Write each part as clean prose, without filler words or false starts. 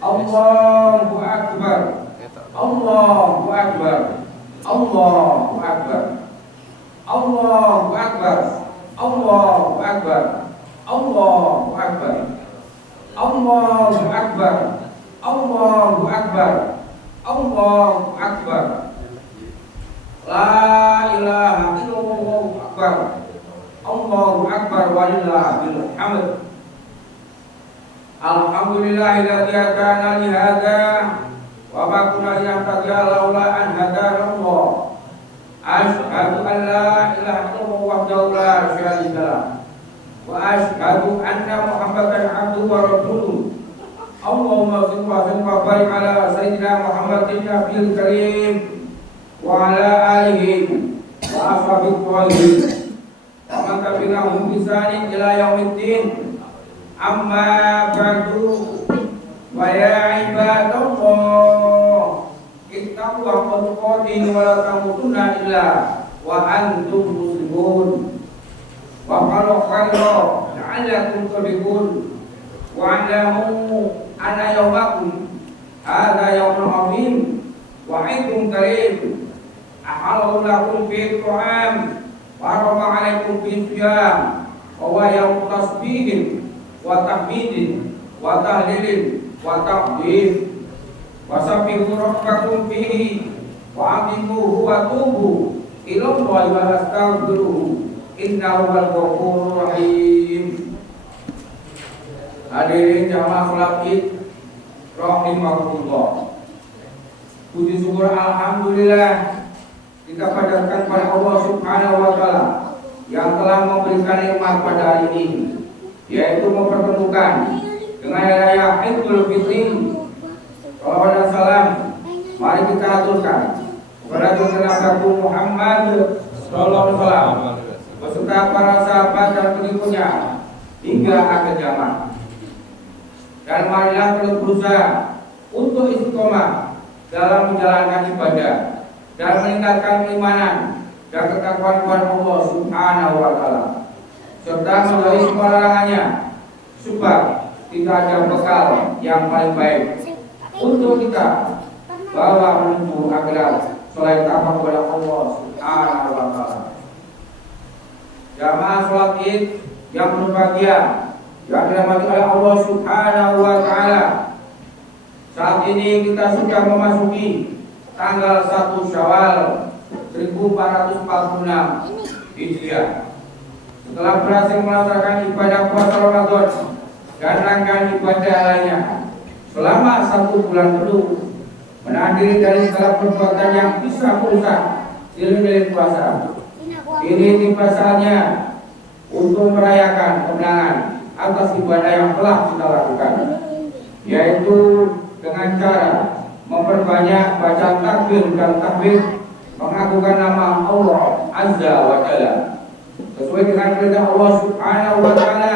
Allahu Akbar. Allahu Akbar. Allahu Akbar. Allahu Akbar. Allahu Akbar. Allahu Akbar. Allahu Akbar. Allahu Akbar. Allahu Akbar. La ilaha illallah akbar. Allahu Akbar walillahil hamd. Alhamdulillahilladzi hadana li hadza wa ma kunna linahtadiya laula an hadana Allah. Asyhadu an la ilaha illallah wahdahu la syarika lah wa asyhadu anna Muhammadan abduhu wa rasuluh. Allahumma shalli wa sallim wa barik ala sayyidina Muhammadin nabiyil karim wa ala alihi wa ashabihi wa man tabi'ahum bi ihsanin ila yaumiddin. Amma ba'du, wa ya ibadallah, ittaqu haqqa tuqatih wa la tamutunna illa wa antum muslimun. Wa qala khairan la'allakum tuflihun. Wa 'alamu anna yawmakum hadha yawmun 'azim wa 'idun karim. Ahallahu lakum fi ta'am wa harrama 'alaikum fi siyam wa huwa yawm tasbihin wa tahmidin wa tahlilin wa takbir wa sabbihu rabbakum fihi wa atimuhu wa tubu ilallahi wa astaghfiruhu innahu huwal ghafurur rahim. Hadirin jamaah salat Id rahimakumullah. Puji syukur alhamdulillah kita panjatkan pada Allah Subhanahu wa taala yang telah memberikan nikmat pada hari ini, yaitu mempertemukan dengan raya Idul Fitri. Salawat dan salam mari kita aturkan kepada Nabi Muhammad sallallahu alaihi wasallam beserta para sahabat dan pengikutnya hingga akhir zaman. Dan marilah terus berusaha untuk istiqomah dalam menjalankan ibadah dan meningkatkan keimanan dan ketakwaan kepada Allah Subhanahu wa taala, serta menjauhi semua larangannya, sebab tidak ada bekal yang paling baik untuk kita bawa menuju akhirat selain takwa kepada Allah Subhanahu wa taala. Jamaah salat Id yang berbahagia yang dirahmati oleh Allah Subhanahu wa taala, saat ini kita sudah memasuki tanggal 1 Syawal 1446 Hijriah. Setelah berhasil melaksanakan ibadah puasa Ramadan dan rangkaian ibadah lainnya selama 1 bulan penuh, menahan diri dari segala perbuatan yang bisa merusak nilai-nilai puasa, ini tiba saatnya untuk merayakan kemenangan atas ibadah yang telah kita lakukan, yaitu dengan cara memperbanyak baca takbir dan tahmid, mengagungkan nama Allah Azza wa Jalla sesuai dengan perintah Allah Subhanahu wa taala,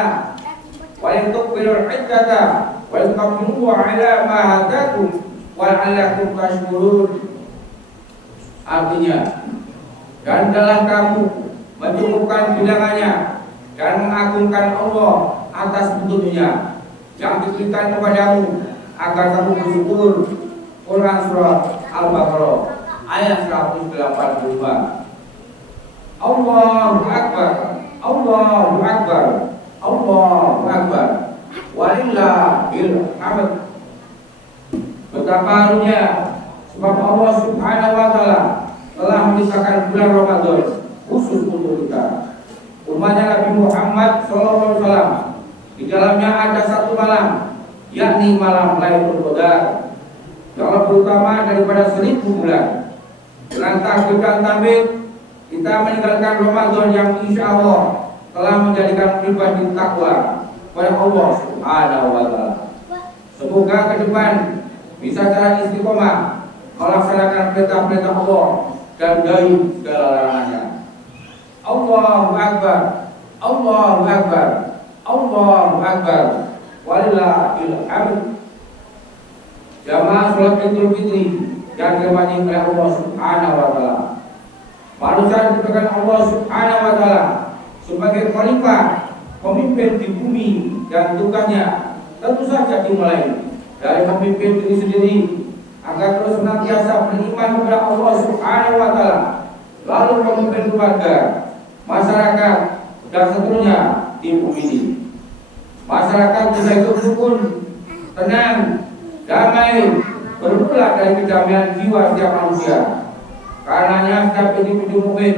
wa litukbirul iddata wa litukabbiru ala ma hadakum wa la'allakum tashkurun. Artinya, dan hendaklah kamu mencukupkan bilangannya dan mengagungkan Allah atas petunjuknya yang diberikan kepadamu agar kamu bersyukur. Quran surah Al-Baqarah ayat 185. Allahu Akbar. Allahu Akbar. Allahu Akbar. Walillahil hamd. Betapa harunya sebab Allah Subhanahu wa taala telah memisahkan bulan Ramadan khusus untuk kita, umatnya Nabi Muhammad sallallahu alaihi wasallam. Di dalamnya ada satu malam, yakni malam Lailatul Qadar, yang lebih utama daripada 1000 bulan. Dengan takbir dan tahmid, kita meninggalkan Ramadan yang insya Allah telah menjadikan pribadi takwa kepada Allah Subhanahu wa taala. Semoga ke depan bisa cara istiqomah melaksanakan perintah-perintah Allah dan dari segala larangannya. Allahu Akbar. Allahu Akbar. Allahu Akbar. Walillahil hamd. Jamaah salat Idul Fitri yang dirahmati oleh Allah Subhanahu wa taala, manusia diberikan Allah Subhanahu wa taala sebagai khalifah, pemimpin di bumi, dan tugasnya tentu saja dimulai dari memimpin diri sendiri agar terus senantiasa beriman kepada Allah Subhanahu wa Ta'ala, lalu memimpin keluarga, masyarakat, dan seterusnya di bumi ini. Masyarakat bisa hidup rukun, tenang, damai, bermula dari kedamaian jiwa setiap manusia. Karenanya setiap individu mukmin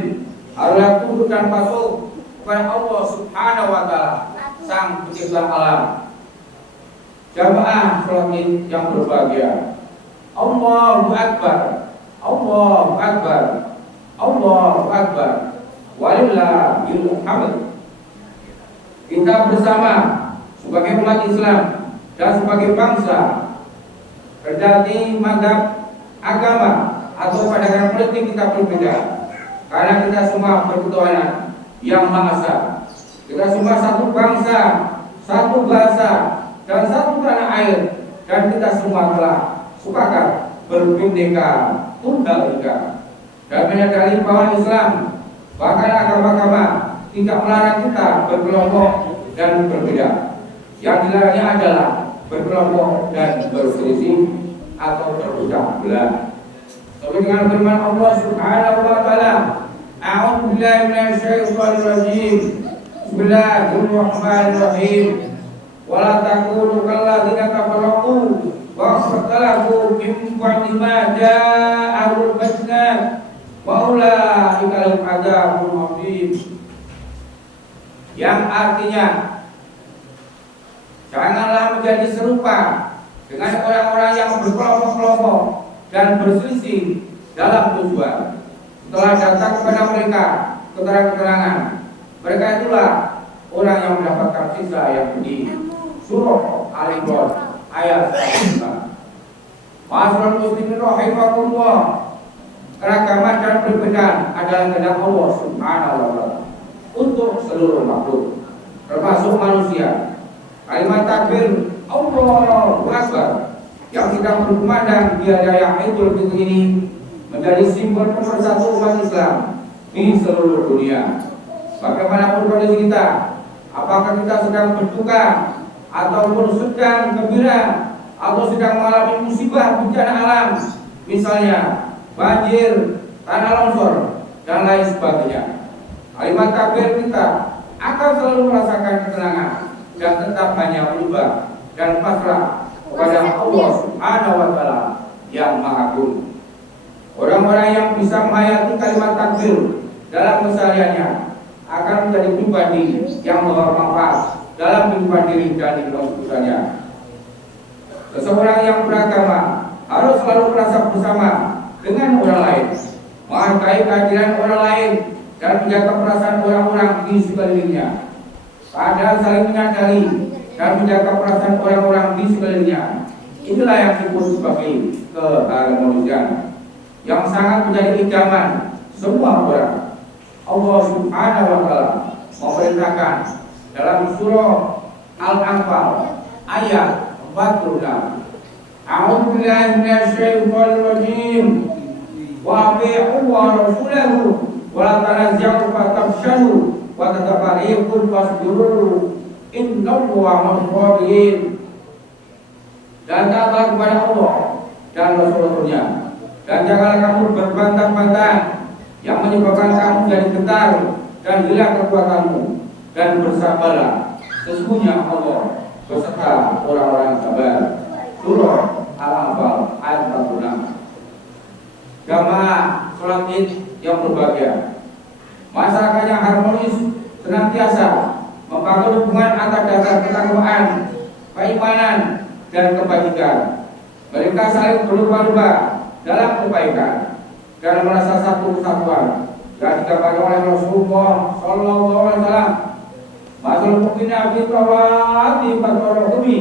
haruslah tunduk dan patuh kepada Allah Subhanahu wa Ta'ala, Sang Pencipta alam. Jamaah sholat Id yang berbahagia, Allahu Akbar, Allahu Akbar, Allahu Akbar, walillahil hamd. Kita bersama sebagai umat Islam dan sebagai bangsa, kendati mazhab agama atau pandangan politik kita berbeda, karena kita semua berketuhanan yang Maha Esa. Kita semua satu bangsa, satu bahasa, dan satu tanah air, dan kita semua telah sepakat berbhinneka tunggal ika dan menyadari bahwa Islam bahkan agama-agama tidak melarang kita berkelompok dan berbeda. Yang dilarangnya adalah berkelompok dan berselisih atau berpecah belah. Seperti dengan firman Allah Subhanahu wa Ta'ala, A'udzu billahi minasyaitonir rajim. Bismillahirrahmanirrahim. Wala takunu kalladzina kafaru wa ikhtalafu min ba'di ma ja'ahumul bayyinat wa ulaika lahum adzabun adzim. Yang artinya, janganlah menjadi serupa dengan orang-orang yang berkelompok-kelompok dan berselisih dalam tujuan setelah datang kepada mereka keterangan-keterangan. Mereka itulah orang yang mendapatkan siksa yang pedih. Surah Al-Imran ayat 5. Masyaallah muslimin rahimakumullah. Keragaman dan perbedaan adalah kehendak Allah Subhanahu wa Ta'ala untuk seluruh makhluk, termasuk manusia. Kalimat takbir Allahu Akbar yang sedang berkumandang di hari raya Idul Fitri ini menjadi simbol pemersatu umat Islam di seluruh dunia. Bagaimanapun kondisi kita, apakah kita sedang berduka ataupun sedang gembira atau sedang mengalami musibah bencana alam, misalnya banjir, tanah longsor, dan lain sebagainya, kalimat takbir kita akan selalu merasakan ketenangan dan tetap hanya menyembah dan pasrah kepada Allah Subhanahu wa Ta'ala yang Maha Agung. Orang-orang yang bisa menghayati kalimat takbir dalam kesehariannya akan menjadi pribadi yang membawa manfaat dalam kehidupan diri dan lingkungan sekitarnya. Seseorang yang beragama harus selalu merasa bersama dengan orang lain, menghargai kehadiran orang lain, dan menjaga perasaan orang-orang di sekelilingnya. Padahal saling menyadari dan menjaga perasaan orang-orang di sekelilingnya, inilah yang disebut sebagai keharmonisan yang sangat menjadi idaman semua orang. Allah Subhanahu wa Ta'ala memerintahkan dalam surah Al-Anfal ayat 46, A'udzu billahi minasyaitonir rajim. Wa ati'u wa rasulahu wa la tanaza'u fatafshalu wa tadabariqul fasbiru innallaha ma'as-sabirin. Dan taatlah kepada Allah dan Rasul-Rasulnya, dan janganlah kamu berbantah-bantah yang menyebabkan kamu jadi getar dan hilang kekuatanmu, dan bersabarlah, sesungguhnya Allah beserta orang-orang sabar. Surah Al-Anfal ayat 46. Jamaah sholat Id yang berbahagia, masyarakat yang harmonis senantiasa membangun hubungan antar dasar ketakwaan, keimanan, dan kebajikan. Mereka saling berlomba-lomba dalam kebaikan dan merasa satu kesatuan yang digambarkan oleh Rasulullah Sallallahu Alaihi Wasallam. Masalah mukminah fi tawati fatarahumi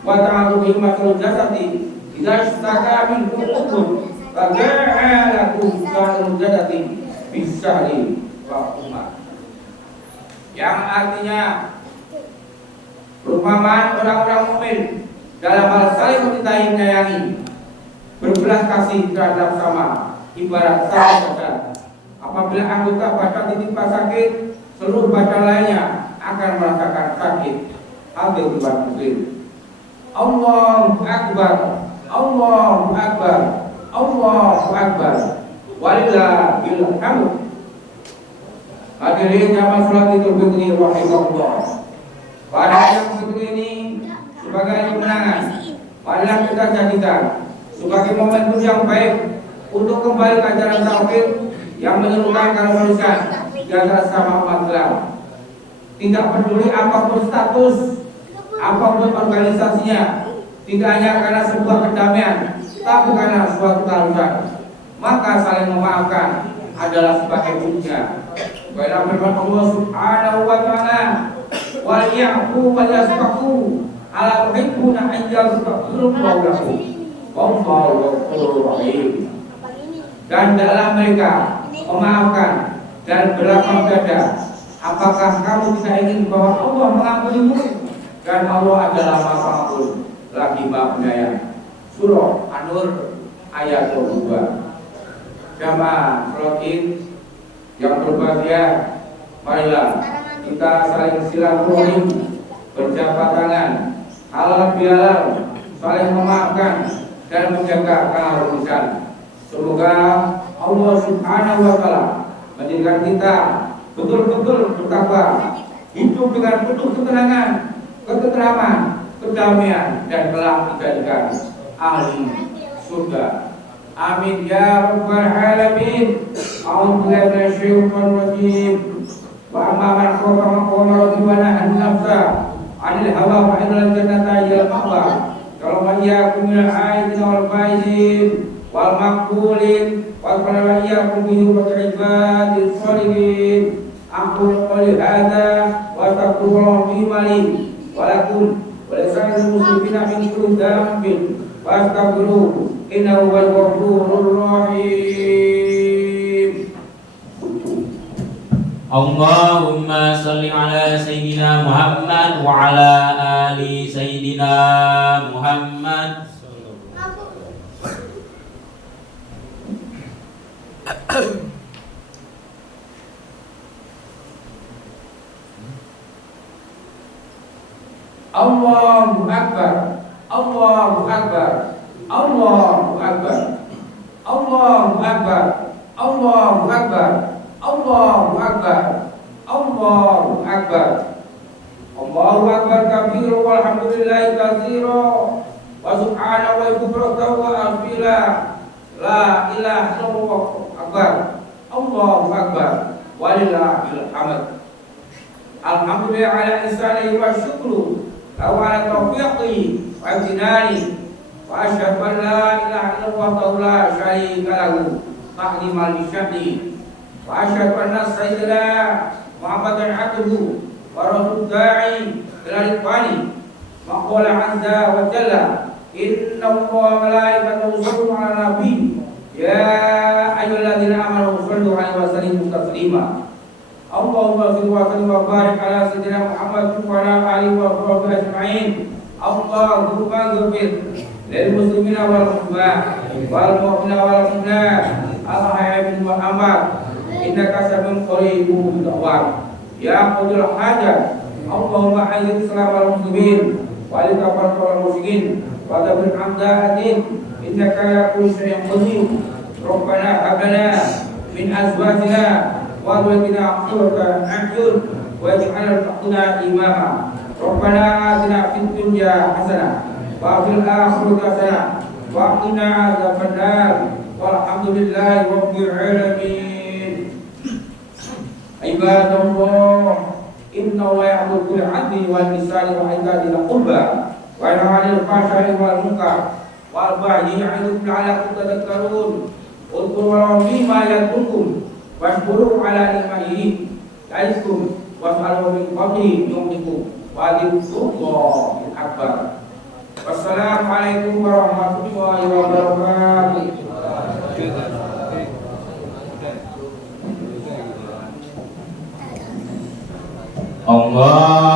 wa ta'atuhi masalah jasati idza istaka min qulub faja'alakum sa'ul jasati bisahri wa umat. Yang artinya perumpamaan orang-orang mukmin dalam hal saling mencintai, menyayangi, berbelas kasih terhadap sama, ibarat sahabat. Apabila anggota badan ditimpa sakit, seluruh badan lainnya akan merasakan sakit. Hadis riwayat Muslim. Allahu Akbar, Allahu Akbar, Allahu Akbar. Walillahil hamd. Hadirin jamaah salat Idul Fitri rahimakumullah. Pada yang seperti ini sebagai kemenangan, marilah kita jadikan sebagai momentum yang baik untuk kembali ke ajaran tauhid yang menyerukan kemanusiaan di antara sesama umat Islam. Tidak peduli apapun status, apapun organisasinya, tidak hanya karena sebuah kedamaian, tapi karena suatu keharusan. Maka saling memaafkan adalah sebagai wujudnya. Karena firman Allah Subhanahu wa taala, "Wal ya'fu wa yasfahu ala tuhibbuna an yaghfira lakum." Wallahu ghafurur rahim. Dan dalam mereka memaafkan dan berlapang dada. Apakah kamu tidak ingin bahwa Allah mengampunimu? Dan Allah adalah Maha Pengampun lagi Maha Penyayang. Surah An-Nur ayat 22. Jamaah salat Id yang berbahagia, marilah kita saling silaturahim, berjabat tangan, halal bihalal, saling memaafkan dan menjaga keharusan. Semoga Allah Subhanahu wa taala menjadikan kita betul-betul bertakwa, hidup dengan penuh ketenangan, ketentraman, kedamaian, dan kelak dijadikan ahli surga. Amin ya rabbal alamin. A'udzu billahi minasyaitonir rajim. Wa amma man khafa maqama rabbih wa nahaa an-nafsa 'anil hawa fa innal jannata hiyal ma'wa. Kalau mayyakum min al-'aidin wal faizin wal maqbulin wal falawiyakum bihi wa ibadis sholihin. Aqulu qouli hadza wa astaghfirullaha li wa lakum wa lisa'iril muslimina min kulli dhanbin wastaghfiruhu innahu huwal ghafurur rahim. Allahumma salli ala sayyidina Muhammad wa ala ali sayyidina Muhammad. Allahu Akbar, Allahu Akbar, Allahu Akbar, Allahu Akbar, Allahu Akbar, Allahu Akbar, Allahu Akbar, Allahu Akbar kabir walhamdulillahi katsira wa subhanahu wa bukratan wa asila la ilaha illallah akbar, Allahu Akbar walillahil hamd. Alhamdulillah ala ihsanihi wa syukru lahu ala taufiqihi wa imtinani. Wa asyhadu an la ilaha illallah la syarika lahu ta'liman li syahdi. Wa asyhadu anna sayyidina Muhammadan abduhu wa rasul da'i ila ridwani. Maqala azza wa jalla, inna Allaha wa malaikatahu yusholluna 'alan nabi ya ayyuhalladzina amanu shollu 'alaihi wa sallimu taslima. Allahumma shalli wa sallim wa barik ala sayyidina Muhammad wa ala alihi wa sahbihi ajma'in. Allahumma ghfir lil muslimina wal muslimat wal mu'minina wal mu'minat al-ahya'i minhum wal amwat innaka sami'un qaribun bid-da'wat ya qadil hajat. Allahumma a'izzil islam wal muslimin wa al-kafar wal musyrikin wa dabil a'da'in innaka ala kulli syai'in qadir. Rabbana hab lana min azwajina wa dhurriyyatina qurrata a'yun waj'alna lil-muttaqina imama. Rabbana atina fid dunya hasanah wa fil akhirati hasanah wa qina adzabannar. Walhamdulillahi rabbil alamin. Ibadallah, inna Allaha ya'muru bil 'adli wal ihsani wa ita'i dzil qurba wa yanha 'anil fahsya'i wal munkar wal baghi ya'idukum la'allakum tadhakkarun. Udhkuru ma yadhkurukum washkuru 'ala ni'matihi ya'idukum was'alu min fadlihi yu'tikum wa dzikrullahi akbar. Wassalamualaikum warahmatullahi wabarakatuh. Allah